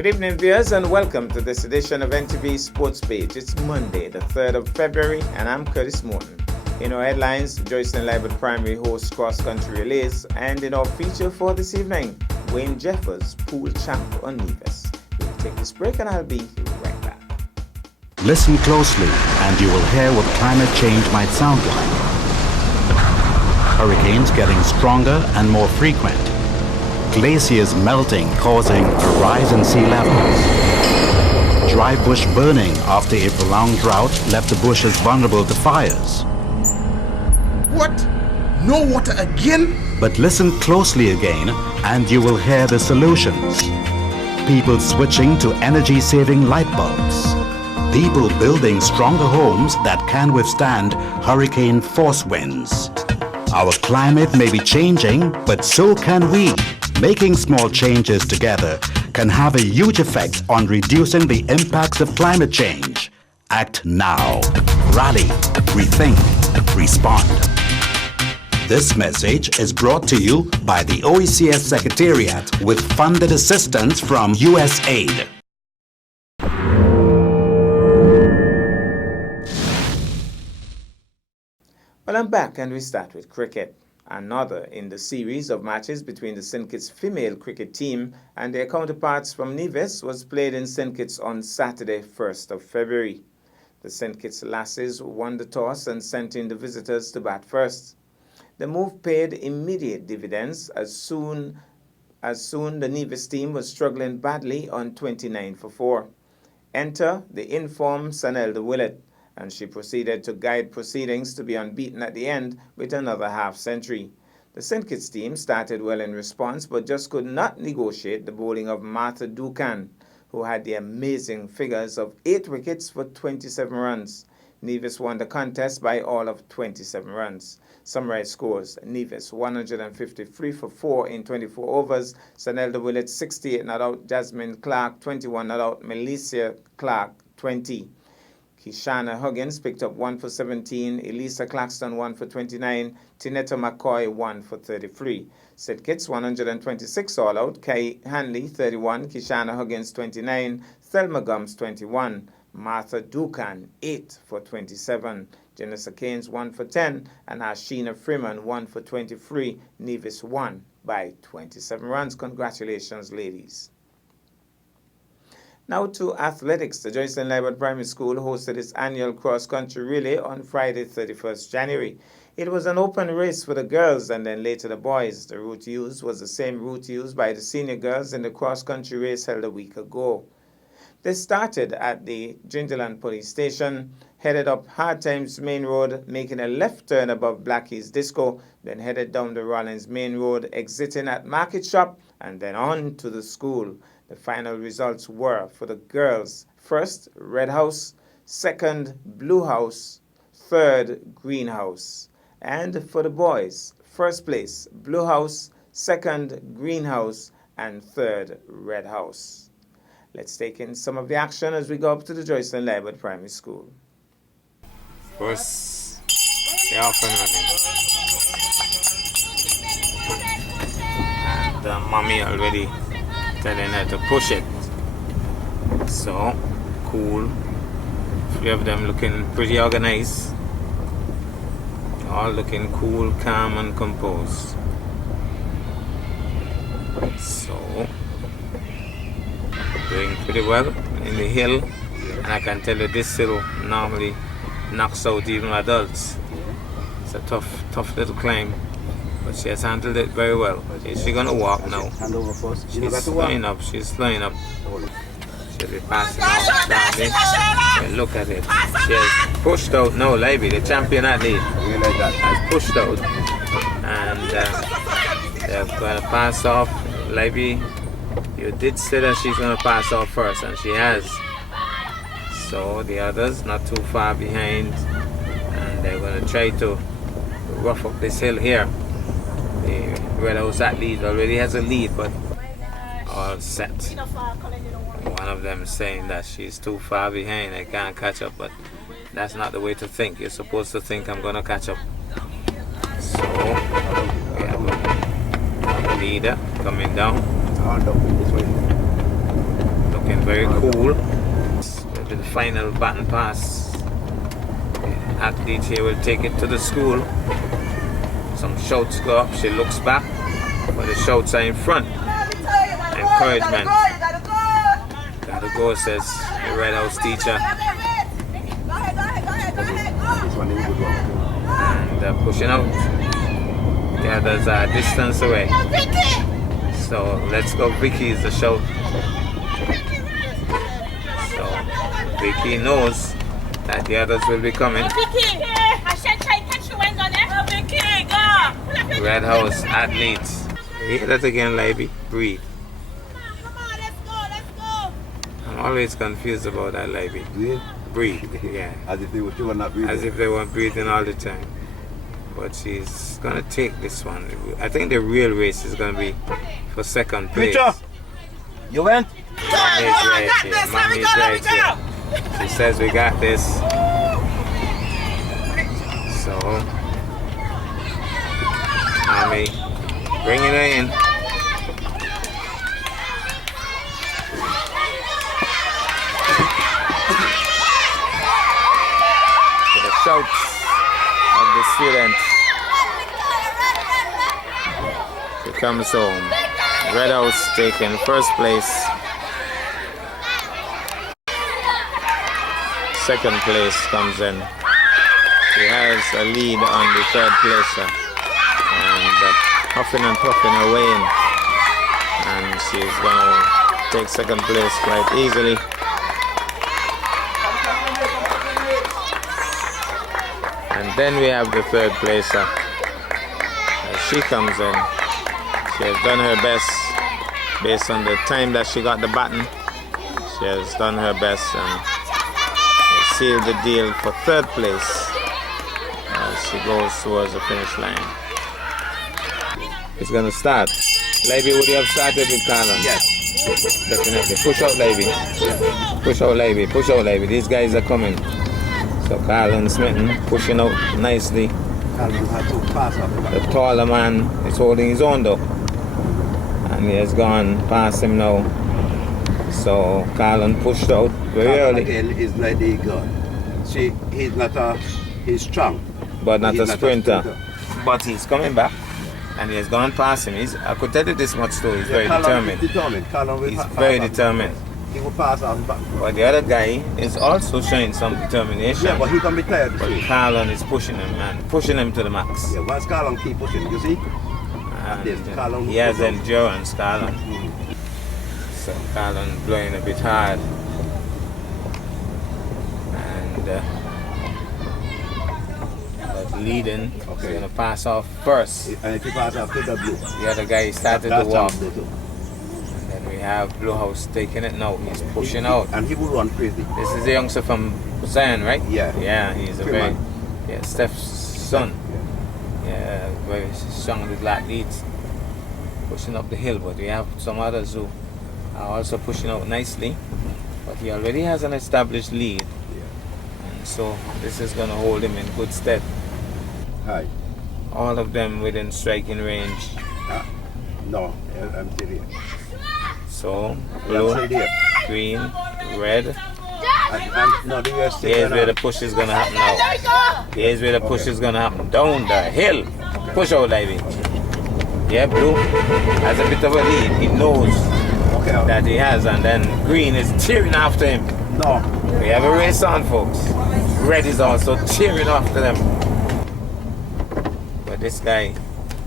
Good evening, viewers, and welcome to this edition of NTV Sports Page. It's Monday, the 3rd of February, and I'm Curtis Morton. In our headlines, Joycelyn Libert Primary hosts cross-country relays, and in our feature for this evening, Wayne Jeffers, pool champ on Nevis. We'll take this break, and I'll be right back. Listen closely, and you will hear what climate change might sound like. Hurricanes getting stronger and more frequent. Glaciers melting, causing a rise in sea levels. Dry bush burning after a prolonged drought left the bushes vulnerable to fires. What? No water again? But listen closely again, and you will hear the solutions. People switching to energy-saving light bulbs. People building stronger homes that can withstand hurricane force winds. Our climate may be changing, but so can we. Making small changes together can have a huge effect on reducing the impacts of climate change. Act now. Rally. Rethink. Respond. This message is brought to you by the OECS Secretariat with funded assistance from USAID. Well, I'm back, and we start with cricket. Another in the series of matches between the St. Kitts female cricket team and their counterparts from Nevis was played in St. Kitts on Saturday, 1st of February. The St. Kitts Lasses won the toss and sent in the visitors to bat first. The move paid immediate dividends as soon the Nevis team was struggling badly on 29 for 4. Enter the informed Sanelda Willett, and she proceeded to guide proceedings to be unbeaten at the end with another half-century. The St. Kitts team started well in response, but just could not negotiate the bowling of Martha Dukan, who had the amazing figures of 8 wickets for 27 runs. Nevis won the contest by all of 27 runs. Summarized scores: Nevis 153 for 4 in 24 overs, Sanelda Willett 68 not out, Jasmine Clark 21 not out, Melissa Clark 20. Kishana Huggins picked up 1 for 17, Elisa Claxton 1 for 29, Tinetta McCoy 1 for 33. St. Kitts 126 all out, Kai Hanley 31, Kishana Huggins 29, Thelma Gums 21, Martha Dukan 8 for 27, Janessa Keynes 1 for 10, and Hashina Freeman 1 for 23. Nevis won by 27 runs. Congratulations, ladies. Now to athletics. The Joycelyn Libert Primary School hosted its annual cross-country relay on Friday, 31st January. It was an open race for the girls and then later the boys. The route used was the same route used by the senior girls in the cross-country race held a week ago. They started at the Gingerland Police Station, headed up Hard Times Main Road, making a left turn above Blackie's Disco, then headed down the Rollins Main Road, exiting at Market Shop, and then on to the school. The final results were for the girls: first, Red House; second, Blue House; third, Green House. And for the boys, first place, Blue House; second, Green House; and third, Red House. Let's take in some of the action as we go up to the Joycelyn Libert Primary School. First, they're off and running. And mommy already telling her to push it. So, cool. 3 of them looking pretty organized. All looking cool, calm, and composed. So, doing pretty well in the hill. And I can tell you this hill normally knocks out even adults. It's a tough little climb. But she has handled it very well. She's gonna walk now. Hand over first. She's slowing up. She'll be passing off standing. And look at it. She has pushed out now, Libby, the champion athlete, has pushed out. And they're gonna pass off. Libby, you did say that she's gonna pass off first, and she has. So the others not too far behind, and they're gonna try to rough up this hill here. The Red House athlete already has a lead, but all set. One of them saying that she's too far behind, I can't catch up, but that's not the way to think. You're supposed to think I'm gonna catch up. So we have a leader coming down. The very cool. It'll be the final baton pass. The athlete here will take it to the school. Some shouts go up, she looks back, but the shouts are in front. Encouragement. Gotta go, says the Red House teacher. And they're pushing out. The others are a distance away. So let's go, Vicky is the shout. So Vicky knows that the others will be coming. Red House athletes. Hear that again, Libby. Breathe. I'm always confused about that, Libby. Breathe. Yeah. As if they were not breathing. As if they weren't breathing all the time. But she's gonna take this one. I think the real race is gonna be for second place. Preacher! You went? Mommy is right here. Mommy is right here. She says we got this. So, Mommy, bringing her in. To the shouts of the students. She comes home. Red House taking first place. Second place comes in. She has a lead on the third placer. And huffing and puffing her way in. And she's gonna take second place quite easily. And then we have the third placer. As she comes in, she has done her best based on the time that she got the baton. She has done her best and sealed the deal for third place as she goes towards the finish line. It's gonna start. Libby, would you have started with Carlon? Yes. Definitely. Push out, Libby. Push out, Libby. Push out, Libby. These guys are coming. So Carlon Smitten pushing out nicely. Carlon had to pass up. The taller man is holding his own though. And he has gone past him now. So Carlon pushed out very Carlon early. again is like the gun. See, he's strong. But not He's a sprinter. But he's coming back. And he has gone past him. I could tell you this much too. He's very determined. He's very determined. He will pass on back. But the other guy is also showing some determination. Yeah, but he can be tired But too. Carlon is pushing him, man. Pushing him to the max. Yeah, once Carlon keep pushing, you see? And Yes, Carlon he has will push out. endurance, Carlon. So Carlon blowing a bit hard. And but leading, Okay. he's gonna pass off first. And if he pass after the blue. The other guy started to That's walk. chance too. And we have Blue House taking it now. He's pushing out. And he will run crazy. This is the youngster from Zion, right? Yeah. Yeah, he's a very, Freeman. Steph's son. Yeah, very strong little athletes pushing up the hill. But we have some others who are also pushing out nicely. But he already has an established lead. And so this is going to hold him in good stead. Hi. All of them within striking range. No, I'm still here. So, I'm blue, still here. green, red. No, the US Here's where the push is going to happen now. Here's where the push is going to happen. Down the hill. Push out, Ivy. Yeah, blue has a bit of a lead. He knows that he has, and then green is cheering after him. No. We have a race on, folks. Red is also cheering after them. But this guy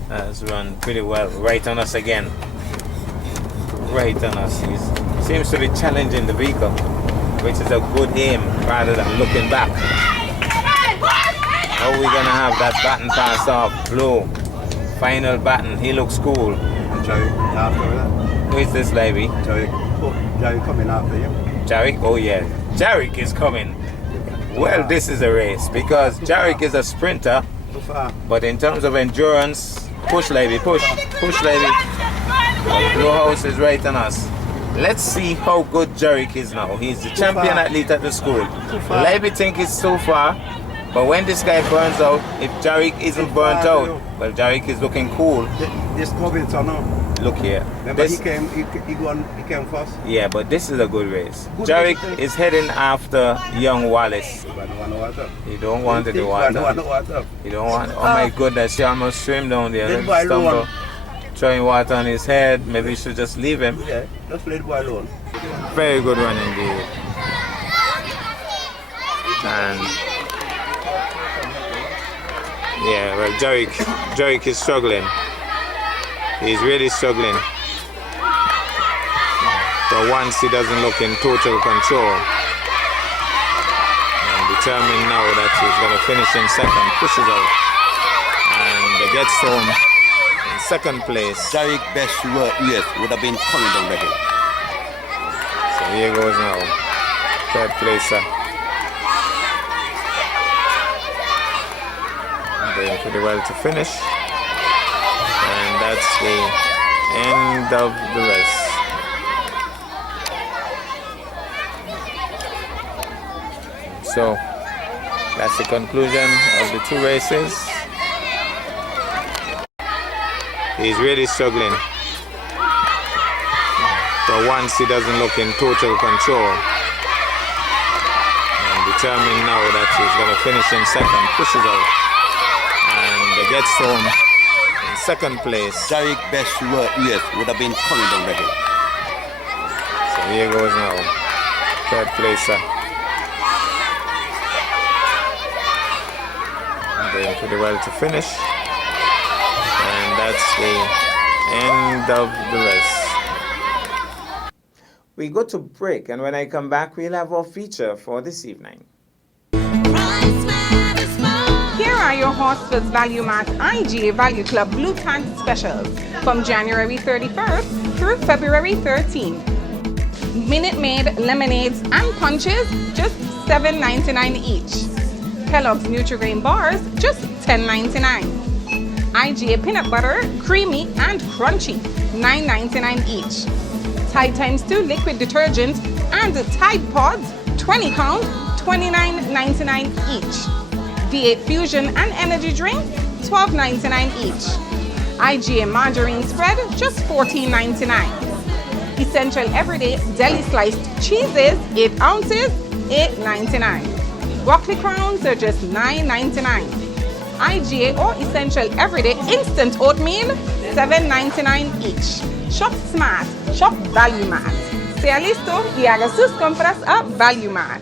has run pretty well. Right on us again. Right on us. He seems to be challenging the vehicle, which is a good aim rather than looking back. How are we gonna have that baton pass off? Blue. Final baton. He looks cool. Jerry, after that. Who is this, Levy? Jerry coming after you. Jarek? Oh yeah. Jarek is coming. Well, this is a race because Jarek is a sprinter. Too far. But in terms of endurance, push, Levy, push. Push, Levy. Blue House is right on us. Let's see how good Jarek is now. He's the champion athlete at the school. Levy think it's too far. But when this guy burns out, if Jarek isn't burnt out, well, Jarek is looking cool. This Covington now. look here. Remember This, he came first. yeah, but this is a good race. Good Jarek race. is heading after young Wallace. But no one water. He don't want to do But no water. one water. He don't want. Oh my goodness, she almost swim down there. Let Then boy stumble, alone. throwing water on his head. Maybe you should just leave him. Yeah, just let the boy alone. Very good run indeed. And yeah, well, Jarek is struggling. He's really struggling. For once, he doesn't look in total control. And determined now that he's going to finish in second, pushes out, and gets home in second place. Jarek best yes would have been coming down the hill. So here goes now, third placer. Doing pretty well to finish, and that's the end of the race. So that's the conclusion of the two races. He's really struggling. For once, he doesn't look in total control. And determined now that he's going to finish in second, pushes out, and gets home in second place. Jarek best yes would have been coming down the hill. So here goes now, third placer. Doing pretty well to finish, and that's the end of the race. We go to break, and when I come back, we'll have our feature for this evening. Here are your Horsford's Value Mart IGA Value Club Blue Tag specials from January 31st through February 13th. Minute Maid lemonades and punches, just $7.99 each. Kellogg's Nutri-Grain bars, just $10.99. IGA peanut butter, creamy and crunchy, $9.99 each. Tide x2 liquid detergent and Tide Pods, 20 count, $29.99 each. V8 Fusion and energy drink, $12.99 each. IGA margarine spread, just $14.99. Essential Everyday Deli Sliced Cheeses, 8 ounces, $8.99. Broccoli crowns are just $9.99. IGA or Essential Everyday Instant Oatmeal, $7.99 each. Shop smart, shop Value Mart. Sea listo y haga sus compras a Value Mart.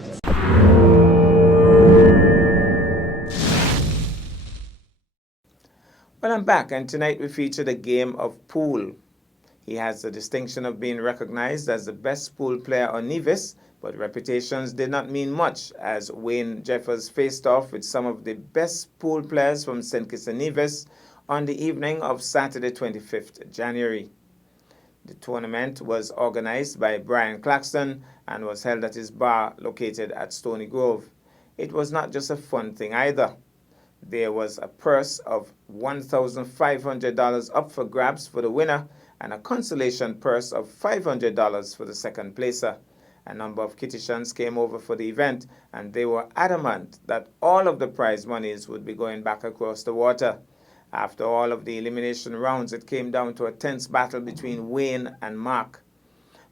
Well, I'm back, and tonight we feature the game of pool. He has the distinction of being recognized as the best pool player on Nevis, but reputations did not mean much as Wayne Jeffers faced off with some of the best pool players from St. Kitts and Nevis on the evening of Saturday, 25th January. The tournament was organized by Brian Claxton and was held at his bar located at Stony Grove. It was not just a fun thing either. There was a purse of $1,500 up for grabs for the winner and a consolation purse of $500 for the second placer. A number of Kittitians came over for the event, and they were adamant that all of the prize monies would be going back across the water. After all of the elimination rounds, it came down to a tense battle between Wayne and Mark.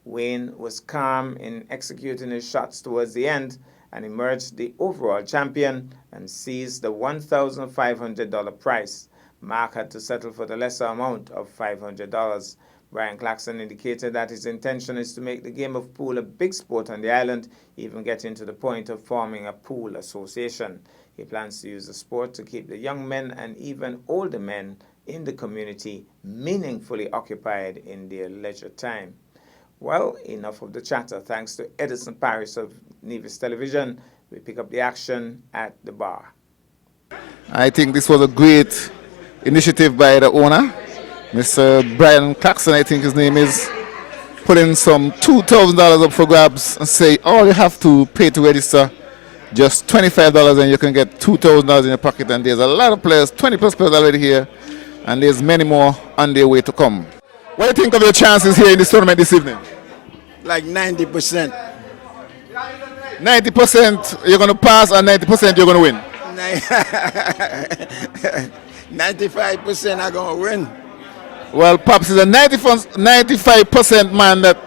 Wayne was calm in executing his shots towards the end and emerged the overall champion and seized the $1,500 prize. Mark had to settle for the lesser amount of $500. Brian Claxton indicated that his intention is to make the game of pool a big sport on the island, even getting to the point of forming a pool association. He plans to use the sport to keep the young men and even older men in the community meaningfully occupied in their leisure time. Well, enough of the chatter. Thanks to Edison Paris of Nevis Television, we pick up the action at the bar. I think this was a great initiative by the owner, Mr. Brian Claxton, I think his name is, putting some $2,000 up for grabs and say all you have to pay to register, just $25 and you can get $2,000 in your pocket. And there's a lot of players, 20 plus players already here, and there's many more on their way to come. What do you think of your chances here in this tournament this evening? Like 90%. 90% you're going to pass and 90% you're going to win. 95% are going to win. Well, Pops is a 95% man that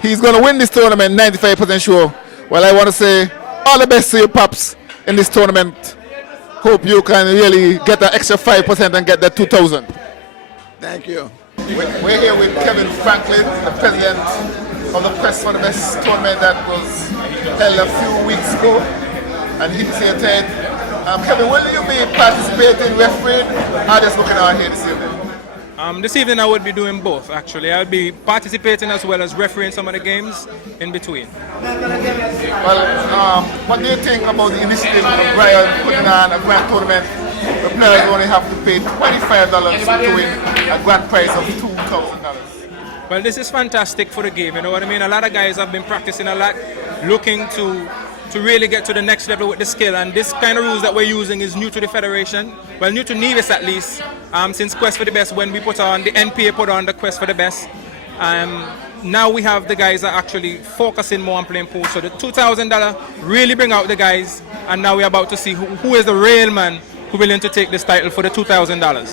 he's going to win this tournament, 95% sure. Well, I want to say all the best to you, Pops, in this tournament. Hope you can really get that extra 5% and get that 2,000. Thank you. We're here with Kevin Franklin, the president of the Quest for the Best tournament that was held a few weeks ago. And he's here today. Kevin, will you be participating, refereeing, or just looking out here this evening? This evening I would be doing both, actually. I'll be participating as well as refereeing some of the games in between. Well, what do you think about the initiative of Brian putting on a grand tournament? The players only have to pay $25 to win a grand prize of $2,000. Well, this is fantastic for the game, you know what I mean? A lot of guys have been practicing a lot, looking to really get to the next level with the skill, and this kind of rules that we're using is new to the Federation, well, new to Nevis at least, since Quest for the Best, when we put on, the NPA put on the Quest for the Best. Now we have the guys that are actually focusing more on playing pool, so the $2,000 really bring out the guys, and now we're about to see who is the real man who willing to take this title for the $2,000. Well,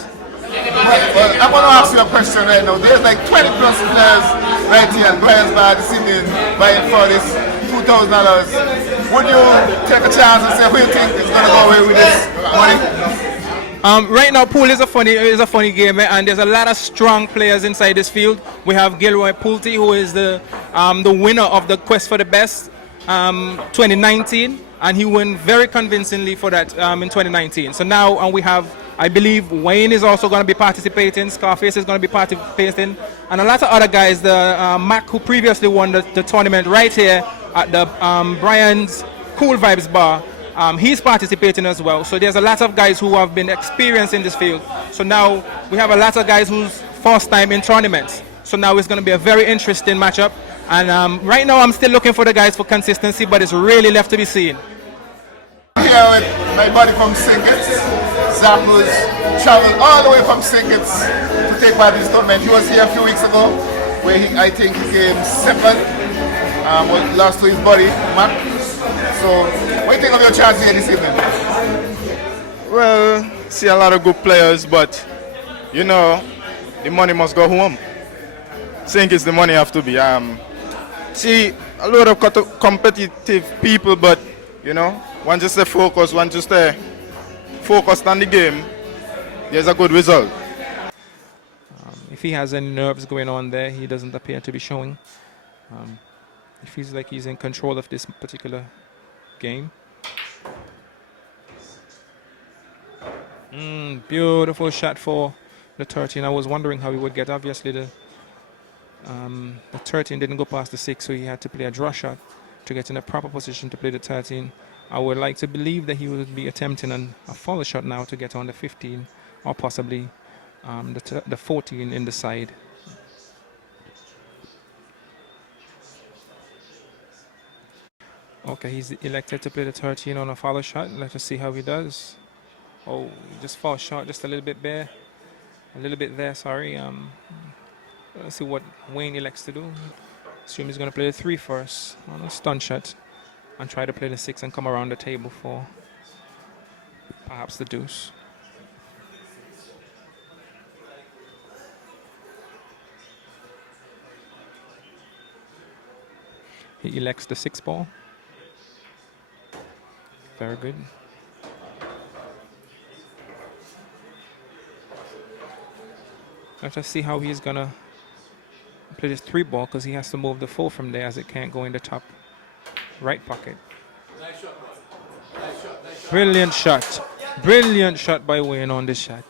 I'm going to ask you a question right now. There's like 20 plus players right here at Brian's Bar this evening buying for this $2,000. Would you take a chance and say who you think is going to go away with this money? Right now, pool is a funny game, and there's a lot of strong players inside this field. We have Gilroy Pulte, who is the winner of the Quest for the Best 2019, and he won very convincingly for that in 2019. So now we have, I believe, Wayne is also going to be participating, Scarface is going to be participating, and a lot of other guys. The Mac, who previously won the tournament right here at the Brian's Cool Vibes Bar, he's participating as well. So there's a lot of guys who have been experienced in this field. So now we have a lot of guys who's first time in tournaments. So now it's going to be a very interesting matchup. And right now I'm still looking for the guys for consistency, but it's really left to be seen. Here with my buddy from St. Kitts, Zach, who's traveled all the way from St. Kitts to take part in this tournament. He was here a few weeks ago, where I think he came second. Lost to his buddy, Mac. So, what do you think of your chances here this evening? Well, see a lot of good players, but you know, the money must go home. Think it's the money have to be. See a lot of competitive people, but you know, one just stay focused, one just stay focused on the game. There's a good result. If he has any nerves going on there, he doesn't appear to be showing. He feels like he's in control of this particular game. Beautiful shot for the 13. I was wondering how he would get. Obviously, the 13 didn't go past the 6, so he had to play a draw shot to get in a proper position to play the 13. I would like to believe that he would be attempting a follow shot now to get on the 15, or possibly the 14 in the side. Okay, he's elected to play the 13 on a follow shot. Let us see how he does. Oh, he just falls short just a little bit there. Sorry. Let's see what Wayne elects to do. Assume he's going to play the 3 first on a stun shot and try to play the 6 and come around the table for perhaps the deuce. He elects the 6 ball. Very good. Let's just see how he's gonna play this 3 ball, because he has to move the 4 from there, as it can't go in the top right pocket. Brilliant shot. Brilliant shot by Wayne on this shot.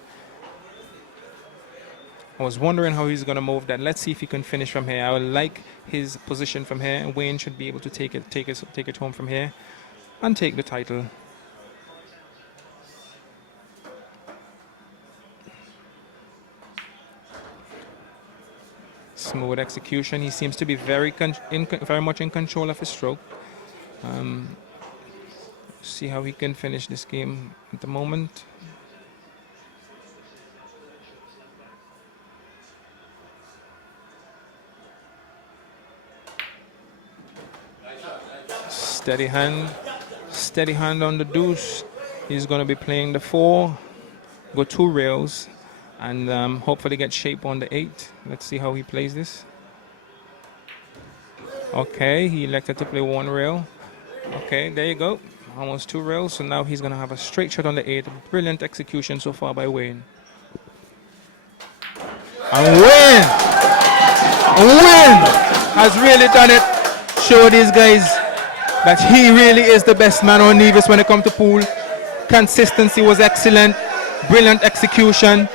I was wondering how he's gonna move that. Let's see if he can finish from here. I would like his position from here, and Wayne should be able to take it home from here and take the title. Smooth execution. He seems to be very much in control of his stroke. See how he can finish this game at the moment. Steady hand on the deuce. He's going to be playing the 4, go 2 rails, and hopefully get shape on the 8. Let's see how he plays this. Okay, he elected to play 1 rail. Okay, there you go. Almost 2 rails. So now he's going to have a straight shot on the 8. Brilliant execution so far by Wayne. And Wayne has really done it. Show these guys that he really is the best man on Nevis when it comes to pool. Consistency was excellent. Brilliant execution.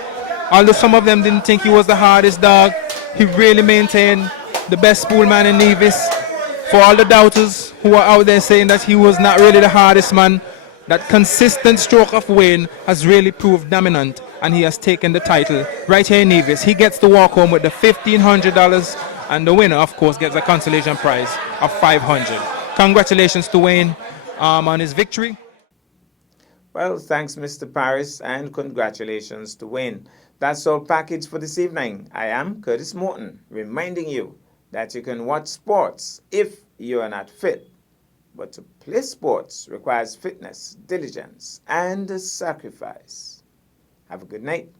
Although some of them didn't think he was the hardest dog, he really maintained the best pool man in Nevis. For all the doubters who are out there saying that he was not really the hardest man, that consistent stroke of Wayne has really proved dominant, and he has taken the title right here in Nevis. He gets to walk home with the $1,500, and the winner, of course, gets a consolation prize of $500. Congratulations to Wayne on his victory. Well, thanks, Mr. Paris, and congratulations to Wayne. That's our package for this evening. I am Curtis Morton, reminding you that you can watch sports if you are not fit. But to play sports requires fitness, diligence, and sacrifice. Have a good night.